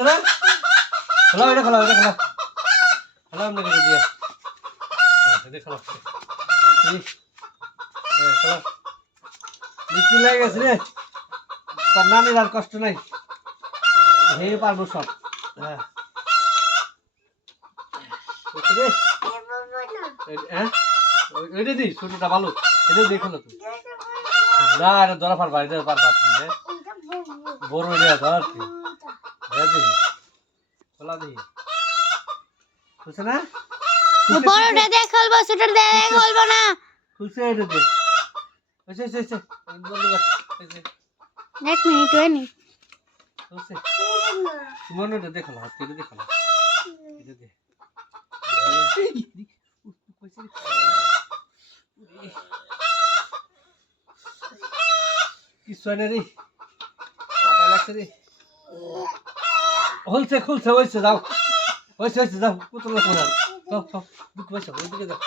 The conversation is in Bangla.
খুলছে না খোলা এটা খোলা এটা খোলা খোলা আমরা কেটে দিয়ে এটা খোলা খোলা মিষ্টি লেগে গেছে রে তোর নানির আর কষ্ট নাই হে পারবো সব হ্যাঁ ওইটা দি ছোটটা ভালো এটা দেখো না তুই না এটা ধরা পারবা এটা পারবা তুমি বড় এটা ধর তুই দেখি খোলা দেখি খুলছে না বড়টা দিয়ে খেলবো ছোটটা দিয়ে খেলবো না খুলছে এটা দে এসে বন্ধ কর এক মিনিট হয়নি খুলছে মনে এটা দেখো না এটা দেখো না এটা দে কিছু হয় না রে আটা লাগছে রে খুলছে হয়েছে যাও হয়েছে যাও পুতুল না যাও দুঃখ পয়সা ওইদিকে যাও